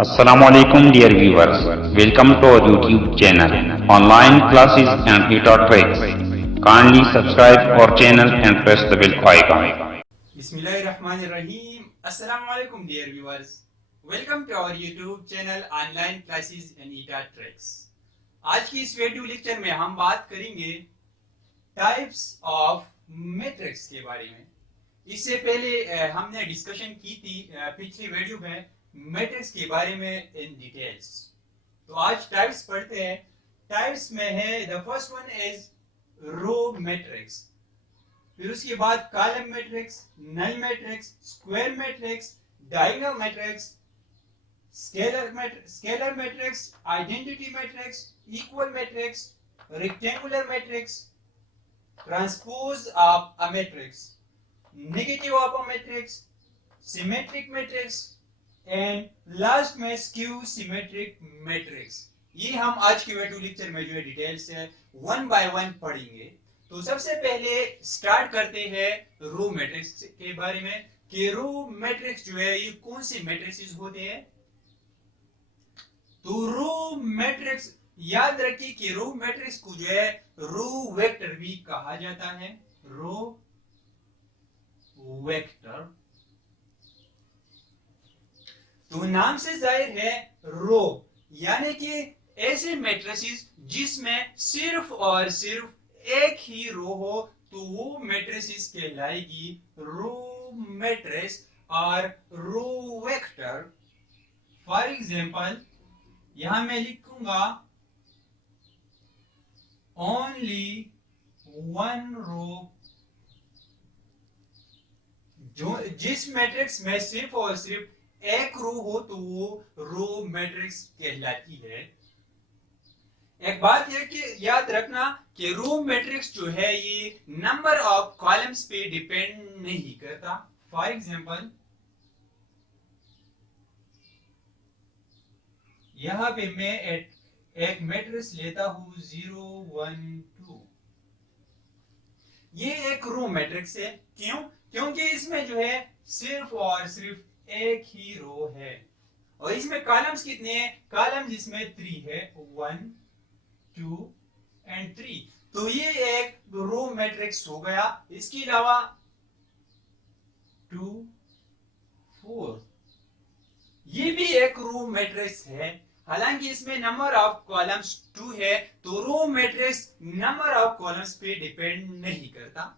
Assalamualaikum dear viewers. Welcome to our YouTube channel. Online classes and tutor tricks. Kindly subscribe our channel and press the bell icon. Bismillahirrahmanirrahim. Assalamualaikum dear viewers. Welcome to our YouTube channel Online classes and tutor tricks. आज की इस video lecture में हम बात करेंगे types of matrix के बारे में। इससे पहले हमने डिस्कशन की थी पिछली वीडियो में मैट्रिक्स के बारे में इन डिटेल्स। तो आज टाइप्स पढ़ते हैं। टाइप्स में है the first one is row matrix, फिर उसके बाद column matrix, null matrix, square matrix, diagonal matrix, scalar matrix, identity matrix, equal matrix, rectangular matrix, transpose of a matrix, negative of a matrix, symmetric matrix and last में skew symmetric matrix. ये हम आज के video lecture में जो है detail से one by one पढ़ेंगे। तो सबसे पहले स्टार्ट करते हैं रो मैट्रिक्स के बारे में कि रो मैट्रिक्स जो है ये कौन सी मैट्रिक्स होते हैं। तो रो मैट्रिक्स याद रखिए कि रो मैट्रिक्स को जो है रो वेक्टर भी कहा जाता है। रो वेक्टर तो नाम से जाहिर है रो यानी कि ऐसे मैट्रिसेस जिसमें सिर्फ और सिर्फ एक ही रो हो तो वो मैट्रिसेस कहलाएगी रो मैट्रिक्स और रो वेक्टर। फॉर एग्जांपल यहां मैं लिखूंगा ओनली वन रो, जो जिस मैट्रिक्स में सिर्फ और सिर्फ एक रो हो तो वो रो मैट्रिक्स कहलाती है। एक बात यह कि याद रखना कि रो मैट्रिक्स जो है ये नंबर ऑफ कॉलम्स पे डिपेंड नहीं करता। फॉर एग्जांपल यहां पे मैं एक मैट्रिक्स लेता हूं 0 1 2। ये एक रो मैट्रिक्स है। क्यों? क्योंकि इसमें जो है सिर्फ और सिर्फ एक ही रो है और इसमें कॉलम्स कितने हैं? कॉलम्स इसमें 3 है, 1 2 एंड 3। तो ये एक रो मैट्रिक्स हो गया। इसके अलावा 2 4 ये भी एक रो मैट्रिक्स है। हालांकि इसमें नंबर ऑफ कॉलम्स 2 है तो row matrix number of columns पे डिपेंड नहीं करता।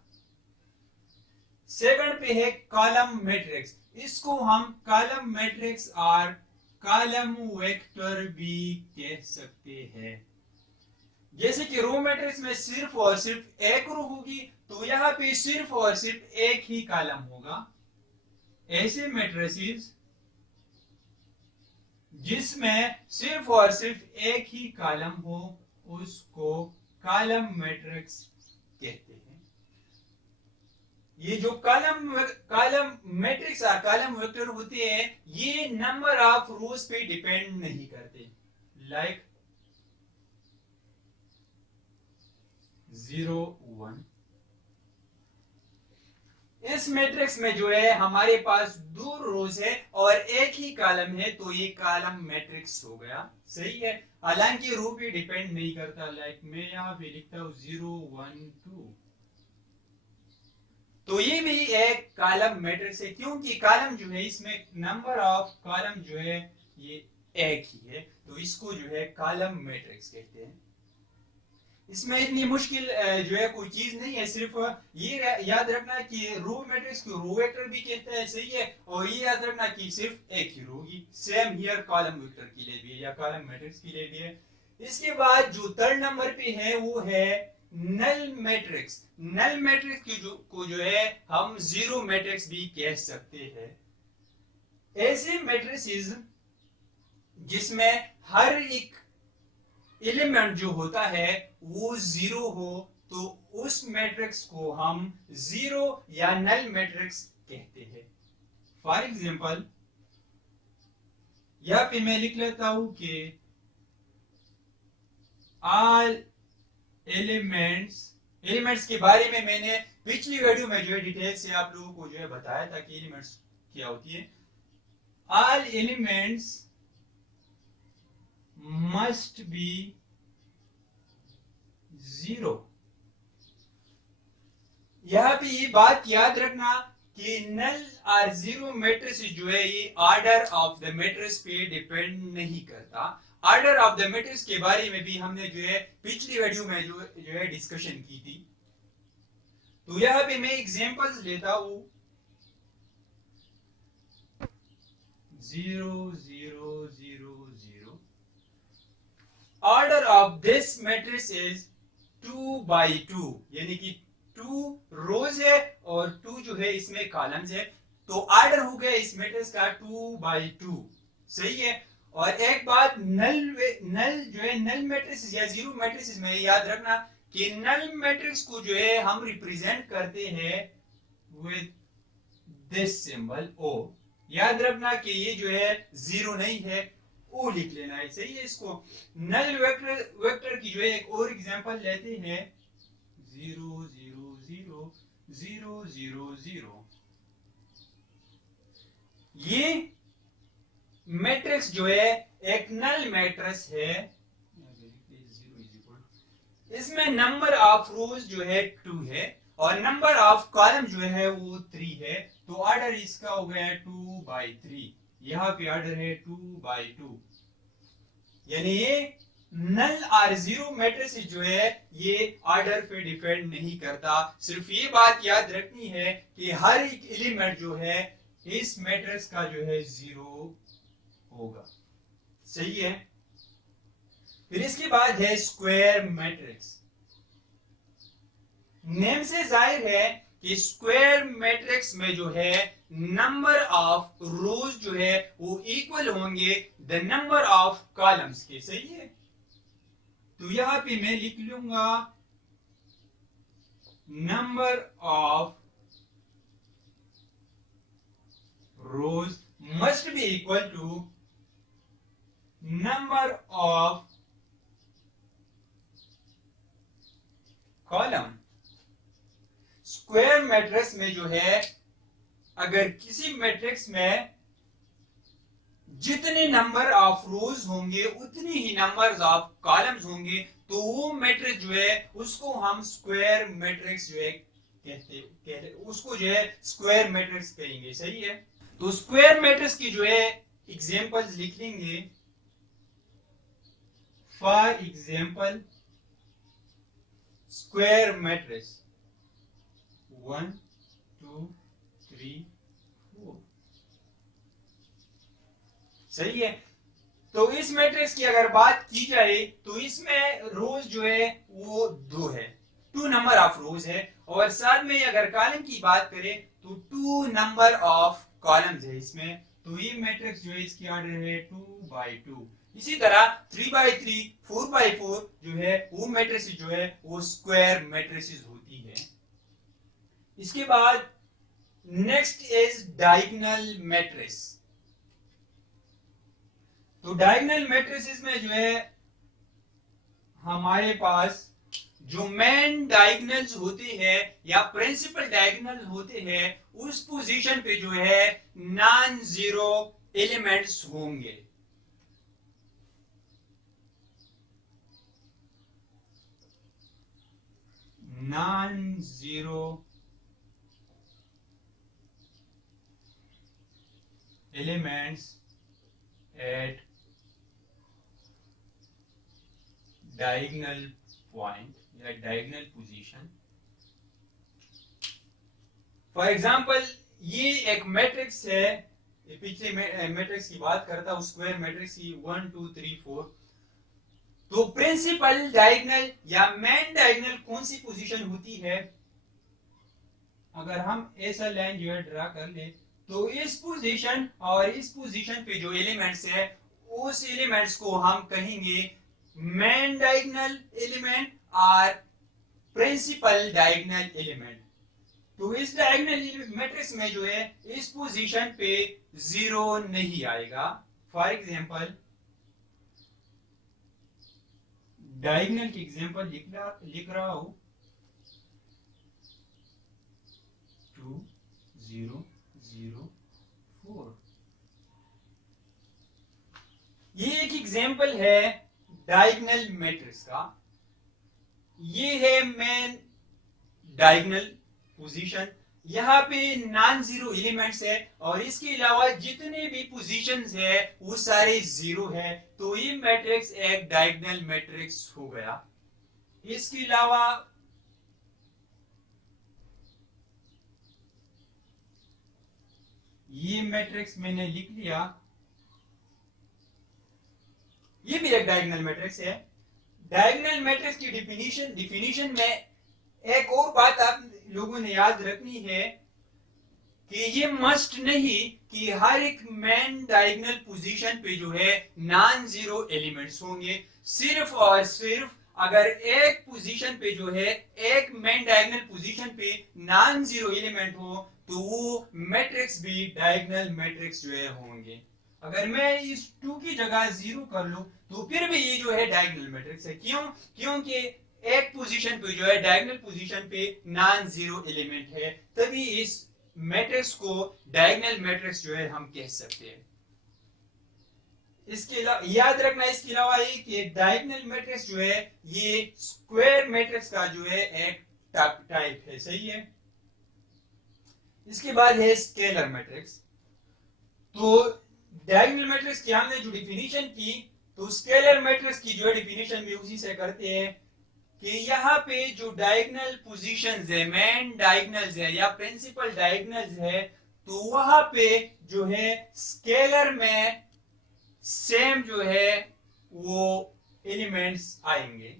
सेकंड पे है कॉलम मैट्रिक्स। इसको हम कॉलम मैट्रिक्स और कॉलम वेक्टर भी कह सकते हैं। जैसे कि रो मैट्रिक्स में सिर्फ और सिर्फ एक रो होगी तो यहां पे सिर्फ और सिर्फ एक ही कॉलम होगा। ऐसे मैट्रिसेस जिसमें सिर्फ और सिर्फ एक ही कॉलम हो उसको कॉलम मैट्रिक्स कहते हैं। ये जो कॉलम मैट्रिक्स और कॉलम वेक्टर होते हैं ये नंबर ऑफ रोज पे डिपेंड नहीं करते। लाइक 0 1। इस मैट्रिक्स में जो है हमारे पास 2 रोज है और एक ही कॉलम है तो ये कॉलम मैट्रिक्स हो गया। सही है। हालांकि रो पे डिपेंड नहीं करता। लाइक मैं यहां पे लिखता हूं 0 1 2। तो ये भी एक कॉलम मैट्रिक्स है क्योंकि कॉलम जो है इसमें नंबर ऑफ कॉलम जो है ये एक ही है तो इसको जो है कॉलम मैट्रिक्स कहते हैं। इसमें इतनी मुश्किल जो है कोई चीज नहीं है। सिर्फ ये याद रखना कि रो मैट्रिक्स को रो वेक्टर भी कहते हैं। सही है। और ये याद रखना कि सिर्फ एक ही रो होगी। सेम हियर कॉलम वेक्टर के लिए भी है या कॉलम मैट्रिक्स के लिए भी है। इसके बाद जो थर्ड नंबर पे है वो है नल मैट्रिक्स। नल मैट्रिक्स को जो है हम जीरो मैट्रिक्स भी कह सकते हैं। ऐसे मैट्रिसेस जिसमें हर एक एलिमेंट जो होता है वो जीरो हो तो उस मैट्रिक्स को हम जीरो या नल मैट्रिक्स कहते हैं। फॉर एग्जांपल यहां पे मैं लिख लेता हूं कि ऑल एलिमेंट्स के बारे में मैंने पिछली वीडियो में जो है डिटेल से आप लोगों को जो है बताया था कि एलिमेंट्स क्या होती है। All elements must be 0। यहां पे ये बात याद रखना कि नल और जीरो मैट्रिक्स जो है ये ऑर्डर ऑफ द मैट्रिक्स पे डिपेंड नहीं करता। ऑर्डर ऑफ द मैट्रिक्स के बारे में भी हमने जो है पिछली वीडियो में जो है डिस्कशन की थी। तो यहां पे मैं एग्जांपल्स लेता हूं 0 0 0 0। Order of this matrix is 2 by 2, यानी कि 2 रोज है और 2 जो है इसमें कॉलम्स है। तो ऑर्डर हो गया इस मैट्रिक्स का 2 by 2, सही है। और एक बात नल जो है नल मैट्रिक्स या जीरो मैट्रिक्स में याद रखना कि नल मैट्रिक्स को जो है हम रिप्रेजेंट करते हैं विद दिस सिंबल ओ। याद रखना कि ये जो है जीरो नहीं है, ओ लिख लेना है, सही है। इसको नल वेक्टर की जो है एक और एग्जांपल लेते हैं 0 0 0 0 0 0। ये मैट्रिक्स जो है एक नल मैट्रिक्स है। इसमें नंबर ऑफ रोज जो है 2 है और नंबर ऑफ कॉलम जो है वो 3 है। तो ऑर्डर इसका हो गया 2 by 3। यहाँ पे ऑर्डर है 2 by 2, यानी ये नल और जीरो मैट्रिक्स जो है ये ऑर्डर पे डिपेंड नहीं करता। सिर्फ ये बात याद रखनी है कि हर एक एलिमेंट जो है इस मैट्रिक्स का जो है जीरो होगा, सही है। फिर इसके बाद है स्क्वायर मैट्रिक्स। नेम से जाहिर है कि स्क्वायर मैट्रिक्स में जो है नंबर ऑफ रोज जो है वो इक्वल होंगे द नंबर ऑफ कॉलम्स के, सही है। तो यहां पे मैं लिख लूंगा number of rows must be equal to number of column. Square matrix में जो है अगर किसी मैट्रिक्स में जितने नंबर ऑफ रोज होंगे उतने ही नंबर ऑफ कॉलम्स होंगे तो वो मैट्रिक्स जो है उसको हम स्क्वायर मैट्रिक्स जो है कहते उसको जो है स्क्वायर मैट्रिक्स कहेंगे, सही है। तो स्क्वायर मैट्रिक्स की जो है एग्जांपल्स लिख लेंगे। फॉर एग्जांपल स्क्वायर मैट्रिक्स 1 2 3 4, सही है। तो इस मैट्रिक्स की अगर बात की जाए तो इसमें रोज जो है वो 2 है, 2 नंबर ऑफ रोज है। और साथ में अगर कॉलम की बात करें तो 2 नंबर ऑफ कॉलम्स है इसमें। तो ये मैट्रिक्स जो है इसकी ऑर्डर है 2 by 2। इसी तरह 3 by 3 4 by 4 जो है वो मैट्रिक्स जो है वो स्क्वायर मैट्रिक्स होती है। इसके बाद नेक्स्ट इज डायगोनल मैट्रिक्स। तो डायगोनल मैट्रिसेस में जो है हमारे पास जो मेन डायगोनल्स होते हैं या प्रिंसिपल डायगोनल होते हैं उस पोजीशन पे जो है नॉन जीरो एलिमेंट्स होंगे। Non zero elements at diagonal point या डायगोनल पोजीशन। फॉर एग्जांपल ये एक मैट्रिक्स है, ये पिछले मैट्रिक्स की बात करता हूं स्क्वायर मैट्रिक्स की 1 2 3 4। तो प्रिंसिपल डायगोनल या मेन डायगोनल कौन सी पोजीशन होती है? अगर हम ऐसा लाइन जो है ड्रा कर ले तो इस पोजीशन और इस पोजीशन पे जो एलिमेंट्स है उस एलिमेंट्स को हम कहेंगे मेन डायगोनल एलिमेंट और प्रिंसिपल डायगोनल एलिमेंट। तो इस डायगोनल मैट्रिक्स में जो है इस पोजीशन पे जीरो नहीं आएगा। फॉर एग्जांपल डायगोनल की एग्जांपल लिख रहा हूं 2 0 0 4। ये एक एग्जाम्पल है डायगोनल मैट्रिक्स का। ये है मेन डायगोनल पोजीशन, यहाँ पे नॉन जीरो एलिमेंट्स है और इसके अलावा जितने भी पोजीशंस है वो सारे जीरो है, तो ये मैट्रिक्स एक डायगोनल मैट्रिक्स हो गया। इसके अलावा ये मैट्रिक्स मैंने लिख लिया, ये भी एक डायगोनल मैट्रिक्स है। डायगोनल मैट्रिक्स की डिफिनीशन में एक और बात आप लोगों ने याद रखनी है कि ये मस्ट नहीं कि हर एक मेन डायगोनल पोजीशन पे जो है नॉन जीरो एलिमेंट्स होंगे। सिर्फ और सिर्फ अगर एक पोजीशन पे जो है एक मेन डायगोनल पोजीशन पे नॉन जीरो एलिमेंट हो तो वो मैट्रिक्स भी डायगोनल मैट्रिक्स जो है होंगे। अगर मैं इस 2 की जगह 0 कर लूं तो फिर भी ये जो है डायगोनल मैट्रिक्स है। क्यों? क्योंकि एक पोजीशन पे जो है डायगोनल पोजीशन पे नॉन जीरो एलिमेंट है, तभी इस मैट्रिक्स को डायगोनल मैट्रिक्स जो है हम कह सकते हैं। इसके अलावा याद रखना, इसके अलावा ये कि डायगोनल मैट्रिक्स जो है ये स्क्वायर मैट्रिक्स का जो है एक टाइप है। सही है। इसके बाद है स्केलर मैट्रिक्स। तो डायगोनल मैट्रिक्स की हमने जो डिफिनीशन की, तो स्केलर मैट्रिक्स की जो डिफिनीशन भी उसी से करते हैं कि यहाँ पे जो डायगोनल पोजीशंस है, मेन डायगोनल्स है या प्रिंसिपल डायगोनल्स है, तो वहां पे जो है स्केलर में सेम जो है वो एलिमेंट्स आएंगे।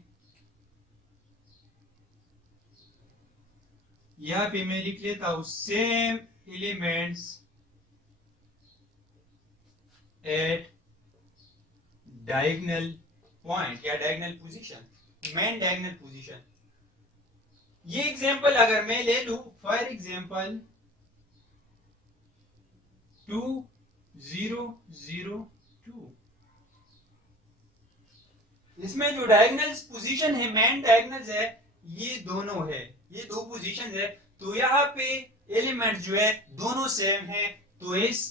यहां पे मैं लिख लेता हूं same elements at diagonal point या diagonal position, main diagonal position. ये एग्जांपल अगर मैं ले लूं, फॉर एग्जांपल 2 0 0 2, इसमें जो डायगोनल पोजीशन है, मेन डायगोनल्स है, ये दोनों है, ये दो पोजीशन है। तो यहाँ पे एलिमेंट जो है दोनों सेम है, तो इस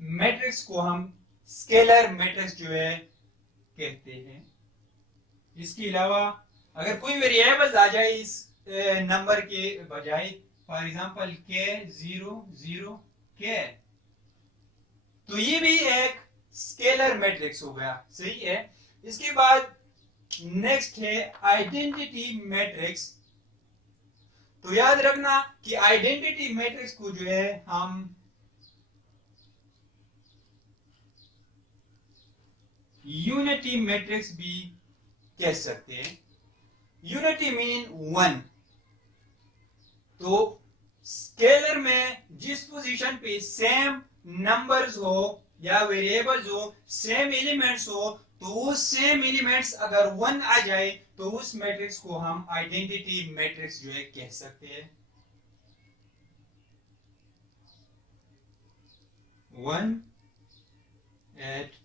मैट्रिक्स को हम स्केलर मैट्रिक्स जो है कहते हैं। इसके अलावा अगर कोई वेरिएबल आ जाए इस नंबर के बजाय, फॉर एग्जांपल k 0 0 k, तो ये भी एक स्केलर मैट्रिक्स हो गया। सही है। इसके बाद नेक्स्ट है आइडेंटिटी मैट्रिक्स। तो याद रखना कि आइडेंटिटी मैट्रिक्स को जो है हम यूनिटी मैट्रिक्स भी कह सकते हैं। Unity mean 1। तो स्केलर में जिस पोजीशन पे सेम नंबर्स हो या वेरिएबल्स हो, सेम एलिमेंट्स हो, तो वो सेम एलिमेंट्स अगर 1 आ जाए तो उस मैट्रिक्स को हम आइडेंटिटी मैट्रिक्स जो है कह सकते हैं। 1 at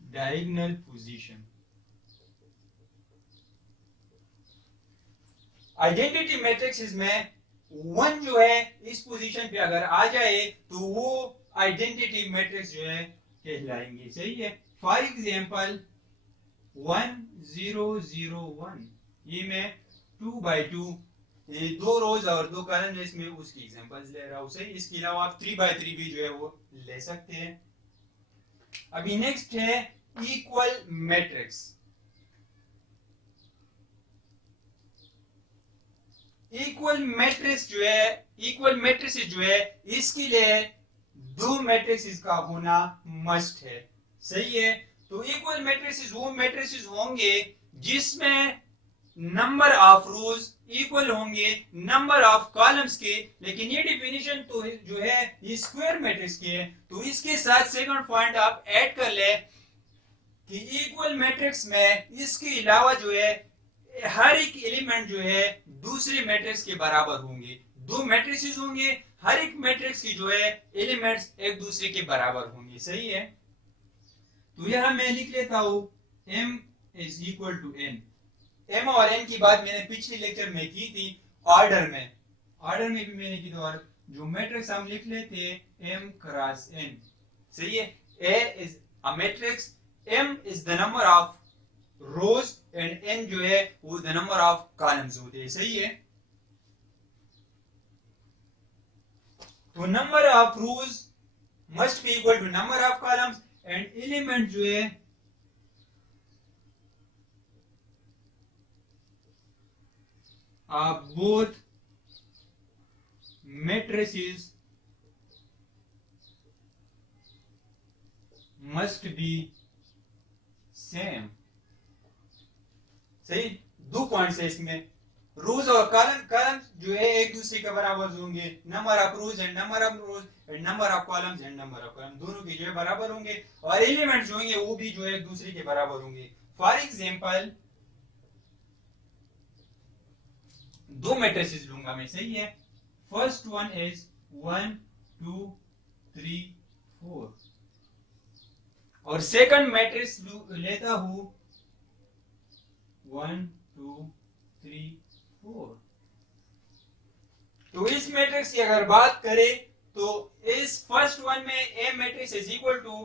diagonal position. Identity matrix में 1 जो है इस पोजीशन पे अगर आ जाए तो वो आइडेंटिटी मैट्रिक्स जो है कहलाएंगे। सही है। फॉर एग्जांपल 1 0 0 1, ये मैं 2 by 2, ये 2 रोज और 2 कॉलम इसमें उसकी एग्जांपल्स ले रहा हूं। सही। इसके अलावा आप 3 by 3 भी जो है वो ले सकते हैं। अभी नेक्स्ट है इक्वल मैट्रिक्स। इक्वल मैट्रिक्स जो है इसके लिए 2 मैट्रिक्स का होना मस्ट है। सही है। तो इक्वल मैट्रिक्स वो मैट्रिक्स होंगे जिसमें नंबर ऑफ रोज इक्वल होंगे नंबर ऑफ कॉलम्स के। लेकिन ये डिफिनीशन तो जो है ये स्क्वायर मैट्रिक्स की है, तो इसके साथ सेकंड पॉइंट आप ऐड कर ले कि इक्वल मैट्रिक्स में इसके अलावा जो है हर एक एलिमेंट जो है दूसरे मैट्रिक्स के बराबर होंगे। 2 मैट्रिक्स होंगे, हर एक मैट्रिक्स की जो है एलिमेंट्स एक दूसरे के बराबर होंगे। सही है। तो यह मैं लिख लेता हूं m is equal to n। m और n की बात मैंने पिछले लेक्चर में की थी। ऑर्डर में भी मैंने की थी, और जो मैट्रिक्स हम लिख लेते m क्रॉस n। सही है। A is a matrix, M is the number of rows and N जो है वो the number of columns होते हैं, सही है। तो number of rows must be equal to number of columns and element जो है both matrices must be same। सही, दो पॉइंट्स है इसमें, रोज और कॉलम जो है एक दूसरे के बराबर होंगे, number of rose and number of rose and number of columns and number of column दोनों के जो है बराबर होंगे, और एलिमेंट्स जो होंगे वो भी जो है एक दूसरे के बराबर होंगे। फॉर एग्जांपल दो मैट्रिसेस लूंगा मैं, सही है। फर्स्ट वन इज 1 2 3 4 और सेकंड मैट्रिक्स लेता हूं 1 2 3 4। तो इस मैट्रिक्स की अगर बात करें तो इस फर्स्ट वन में ए मैट्रिक्स इज इक्वल टू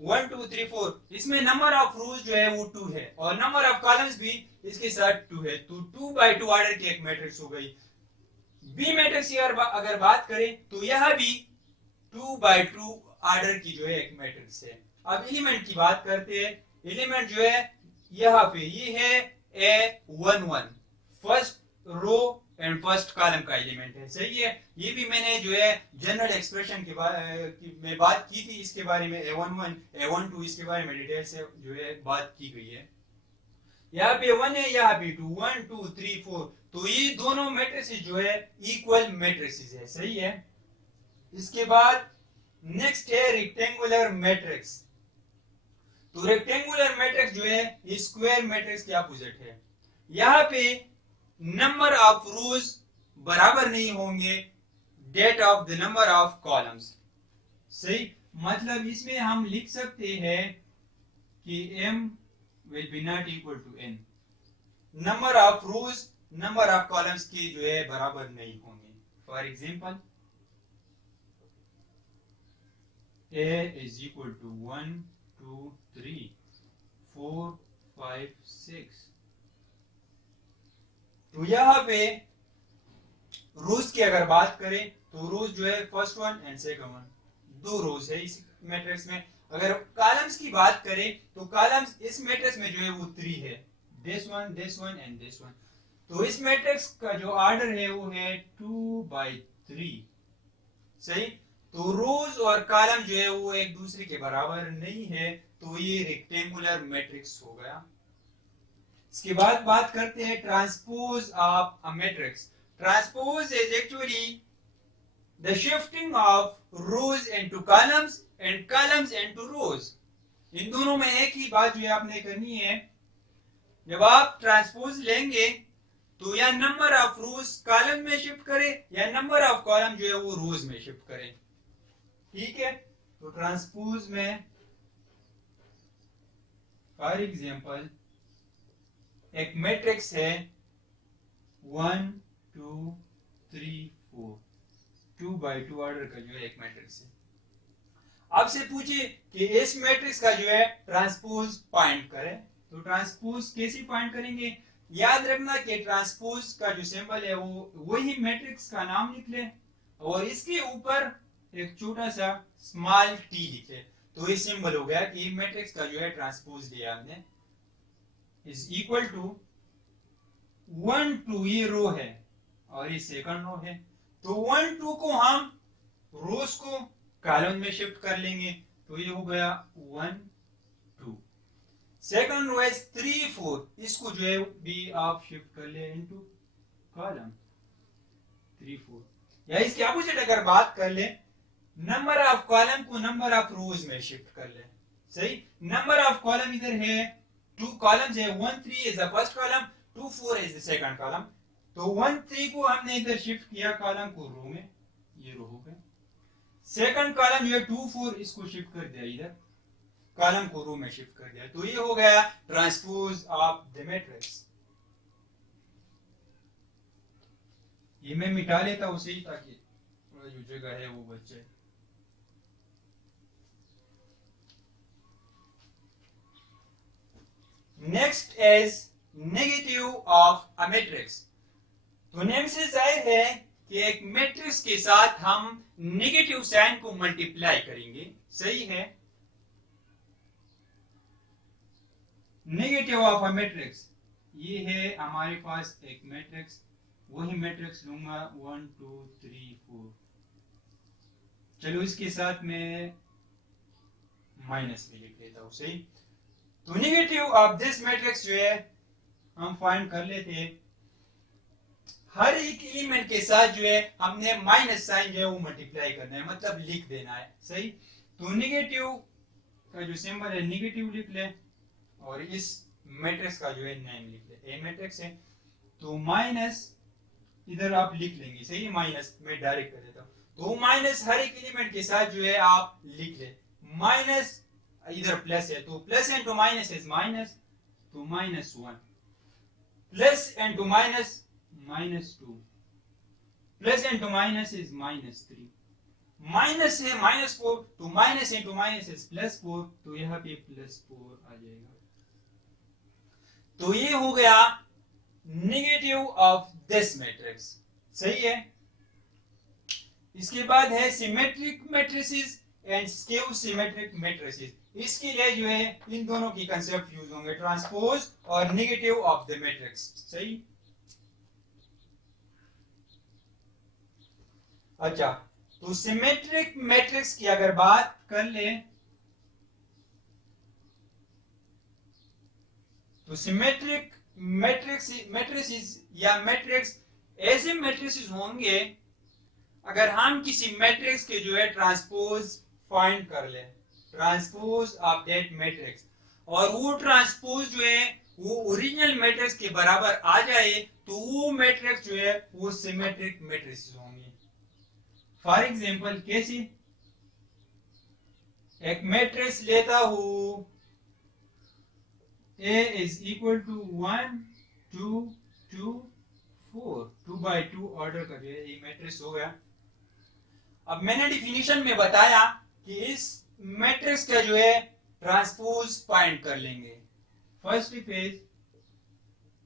1 2 3 4, इसमें नंबर ऑफ रोज जो है वो 2 है और नंबर ऑफ कॉलम्स भी इसके साथ 2 है, तो 2 बाय 2 ऑर्डर की एक मैट्रिक्स हो गई। बी मैट्रिक्स की अगर बात करें तो यह भी 2 बाय 2 ऑर्डर की जो है एक मैट्रिक्स है। अब एलिमेंट की बात करते हैं, एलिमेंट जो है यहाँ पे ये है A11, first row and first column का एलिमेंट है, सही है। ये भी मैंने जो है जनरल एक्सप्रेशन के में बात की थी, इसके बारे में A11 A12 इसके बारे में डिटेल से जो है बात की गई है। यहाँ पे 1 है, यहाँ पे 2, 1 2 3 4, तो ये दोनों मैट्रिसेस जो है इक्वल मैट्रिसेस है, सही है। इसके बाद नेक्स्ट है रेक्टेंगुलर मैट्रिक्स। तो रेक्टेंगुलर मैट्रिक्स जो है ये स्क्वायर मैट्रिक्स के अपोजिट है। यहाँ पे नंबर ऑफ रोज बराबर नहीं होंगे that of the number of columns, सही। मतलब इसमें हम लिख सकते हैं कि m will be not equal to n, number of rose number of columns के जो है बराबर नहीं होंगे। For example a is equal to 1 2 3 4 5 6, तो यहाँ पे रोज की अगर बात करें तो रोज जो है first one and second one, दो रोज है इस मैट्रिक्स में। अगर कॉलम्स की बात करें तो कॉलम्स इस मैट्रिक्स में जो है वो 3 है, this one and this one. तो इस मैट्रिक्स का जो ऑर्डर है वो है 2 बाय 3, सही। तो रोज और कॉलम जो है वो एक दूसरे के बराबर नहीं है, तो ये रेक्टेंगुलर मैट्रिक्स हो गया। इसके बाद बात करते हैं transpose of a matrix. Transpose is actually the shifting of rows into columns and columns into rows. इन दोनों में एक ही बात जो है आपने करनी है, जब आप ट्रांसपोज लेंगे तो या नंबर ऑफ रोज कॉलम में शिफ्ट करें या नंबर ऑफ कॉलम जो है वो रोज में शिफ्ट करें, ठीक है। तो ट्रांसपोज में फॉर एग्जांपल एक मैट्रिक्स है 1 2 3 4, 2 बाय 2 ऑर्डर का जो है एक मैट्रिक्स है। आपसे पूछिए कि इस मैट्रिक्स का जो है ट्रांसपोज पॉइंट करें, तो ट्रांसपोज कैसे पॉइंट करेंगे। याद रखना कि ट्रांसपोज का जो सिंबल है वो वही मैट्रिक्स का नाम लिख ले और इसके ऊपर एक छोटा सा स्मॉल टी लिखे, तो ये सिंबल हो गया कि मैट्रिक्स का जो है ट्रांसपोज लिया हमने। इज इक्वल टू 1 2, ये रो है और ये सेकंड रो है, तो 1 2 को हम रोज को कॉलम में शिफ्ट कर लेंगे, तो ये हो गया 1 2। सेकंड रो है 3 4, इसको जो है भी आप शिफ्ट कर ले इनटू कॉलम 3 4। या इसके अपोजिट अगर बात कर ले, नंबर ऑफ कॉलम को नंबर ऑफ रोज में शिफ्ट कर ले, सही। नंबर ऑफ कॉलम इधर है 2 कॉलम्स है, 1 3 is the first column, 2 4 is the second column. तो 1 3 को हमने इधर शिफ्ट किया कॉलम को रो में, ये रो हो गया। सेकंड कॉलम जो है 2 4, इसको शिफ्ट कर दिया इधर, कॉलम को रो में शिफ्ट कर दिया, तो ये हो गया ट्रांसपोज ऑफ द मैट्रिक्स। ये मैं मिटा लेता हूं सही, ताकि जो जगह है वो बच जाए। Next is negative of a matrix. तो नेम से जाहिर है कि एक मैट्रिक्स के साथ हम नेगेटिव साइन को मल्टीप्लाई करेंगे, सही है। नेगेटिव ऑफ अ मैट्रिक्स, ये है हमारे पास एक मैट्रिक्स, वही मैट्रिक्स लूंगा 1 2 3 4। चलो इसके साथ में माइनस भी लिख लेता हूं, सही। तो नेगेटिव ऑफ दिस मैट्रिक्स जो है हम फाइंड कर लेते हैं। हर एक एलिमेंट के साथ जो है हमने माइनस साइन जो है वो मल्टीप्लाई करना है, मतलब लिख देना है, सही। तो नेगेटिव का जो सिंबल है नेगेटिव लिख ले और इस मैट्रिक्स का जो है नेम लिख ले। ए मैट्रिक्स है तो माइनस इधर आप लिख लेंगे, सही। माइनस मैं डायरेक्ट कर देता हूं। तो माइनस हर एक एलिमेंट के साथ जो है आप लिख ले। माइनस इधर प्लस है तो plus into minus is minus, तो -1। Plus into minus -2, plus into minus is -3। Minus है -4 तो माइनस इनटू माइनस इज +4, तो यहाँ पे +4 आ जाएगा। तो ये हो गया नेगेटिव ऑफ दिस मैट्रिक्स, सही है। इसके बाद है symmetric matrices and skew symmetric matrices. इसके लिए जो है इन दोनों की कंसेप्ट यूज होंगे, ट्रांसपोज और नेगेटिव ऑफ द मैट्रिक्स, सही। अच्छा, तो सिमेट्रिक मैट्रिक्स की अगर बात कर ले तो सिमेट्रिक मैट्रिक्स या मैट्रिक्स ऐसे मैट्रिक्स होंगे अगर हम किसी मैट्रिक्स के जो है ट्रांसपोज फाइंड कर ले, ट्रांसपोज ऑफ दैट मैट्रिक्स, और वो ट्रांसपोज जो है वो ओरिजिनल मैट्रिक्स के बराबर आ जाए, तो वो मैट्रिक्स जो है वो सिमेट्रिक मैट्रिक्स होंगे। फॉर एग्जांपल कैसे? एक मैट्रिक्स लेता हूं A is equal to 1 2 2 4, 2 by 2 order कर रहे हैं, ये मैट्रिक्स हो गया। अब मैंने डिफिनीशन में बताया कि इस मैट्रिक्स का जो है ट्रांसपोज फाइंड कर लेंगे। फर्स्ट फेज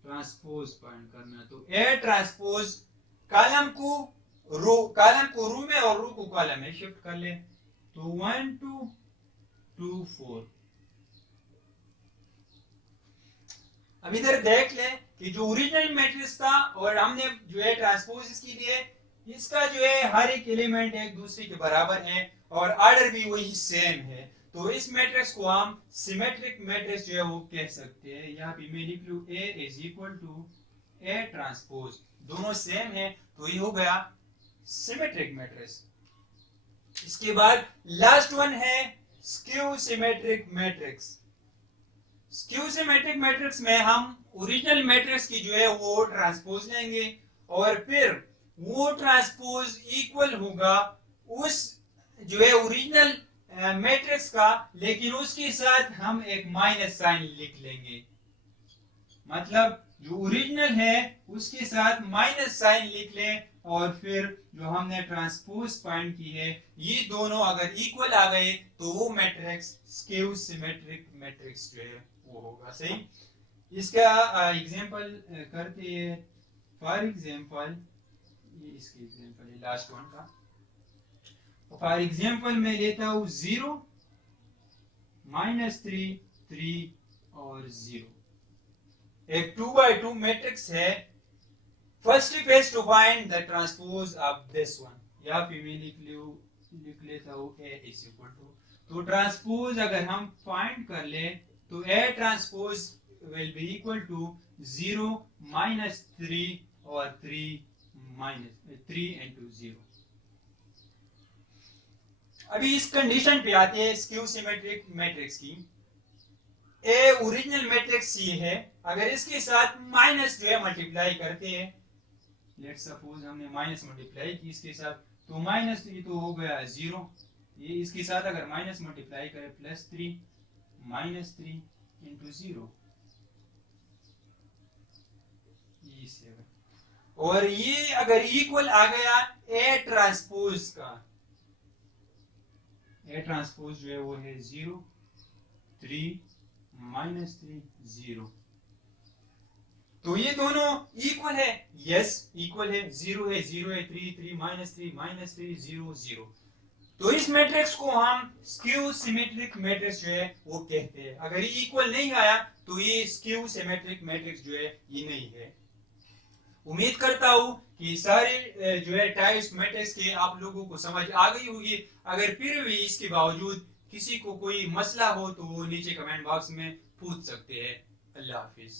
ट्रांसपोज फाइंड करना, तो ए ट्रांसपोज कॉलम को रो में और रो को कॉलम में शिफ्ट कर ले, तो 1 2 2 4। अब इधर देख ले कि जो ओरिजिनल मैट्रिक्स था और हमने जो है ट्रांसपोज इसके लिए, इसका जो है हर एक एलिमेंट एक दूसरे के बराबर है और ऑर्डर भी वही सेम है, तो इस मैट्रिक्स को हम सिमेट्रिक मैट्रिक्स जो है वो कह सकते हैं। यहाँ पे मैं लिख लूं A is equal to A transpose, दोनों सेम है तो ये हो गया सिमेट्रिक मैट्रिक्स। इसके बाद लास्ट वन है skew symmetric matrix. Skew symmetric matrix में हम ओरिजिनल मैट्रिक्स की जो है वो ट्रांसपोज लेंगे और फिर वो ट्रांसपोज इक्वल होगा उस जो है ओरिजिनल मैट्रिक्स का, लेकिन उसके साथ हम एक माइनस साइन लिख लेंगे। मतलब जो ओरिजिनल है उसके साथ माइनस साइन लिख लें और फिर जो हमने ट्रांसपोज फाइंड की है ये दोनों अगर इक्वल आ गए तो वो मैट्रिक्स स्क्यू सिमेट्रिक मैट्रिक्स जो है वो होगा, सही। इसका एग्जांपल करते हैं। फॉर एग्जांपल ये इसके एग्जांपल है लास्ट वन का। फॉर एग्जांपल मैं लेता हूं 0 -3 3 और 0, एक 2 by 2 मैट्रिक्स है। First phase two find the transpose of this one, या फिर मैं लिख लेता हूं A is equal to, तो ट्रांसपोज अगर हम फाइंड कर ले तो A transpose will be equal to 0 -3 और 3 into 0। अभी इस कंडीशन पे आते हैं स्क्यू सिमेट्रिक मैट्रिक्स की। ए ओरिजिनल मैट्रिक्स सी है, अगर इसके साथ माइनस जो है मल्टीप्लाई करते हैं, लेट्स सपोज हमने माइनस मल्टीप्लाई की इसके साथ, तो माइनस ये तो हो गया 0, ये इसके साथ अगर माइनस मल्टीप्लाई करें +3 -3 into 0, ये 7, और ये अगर इक्वल आ गया ए ट्रांसपोज का, ए ट्रांसपोज जो है वो है 0 3 -3 0। तो ये दोनों इक्वल है, यस इक्वल है, 0 है 0 है, 3 3 -3 0 0। तो इस मैट्रिक्स को हम स्क्यू सिमेट्रिक मैट्रिक्स जो है वो कहते हैं। अगर ये इक्वल नहीं आया तो ये स्क्यू सिमेट्रिक मैट्रिक्स जो है ये नहीं है। उम्मीद करता हूँ कि सारे जो है टाइप्स मैट्रिक्स के आप लोगों को समझ आ गई होगी। अगर फिर भी इसके बावजूद किसी को कोई मसला हो तो वो नीचे कमेंट बॉक्स में पूछ सकते हैं। अल्लाह हाफिज।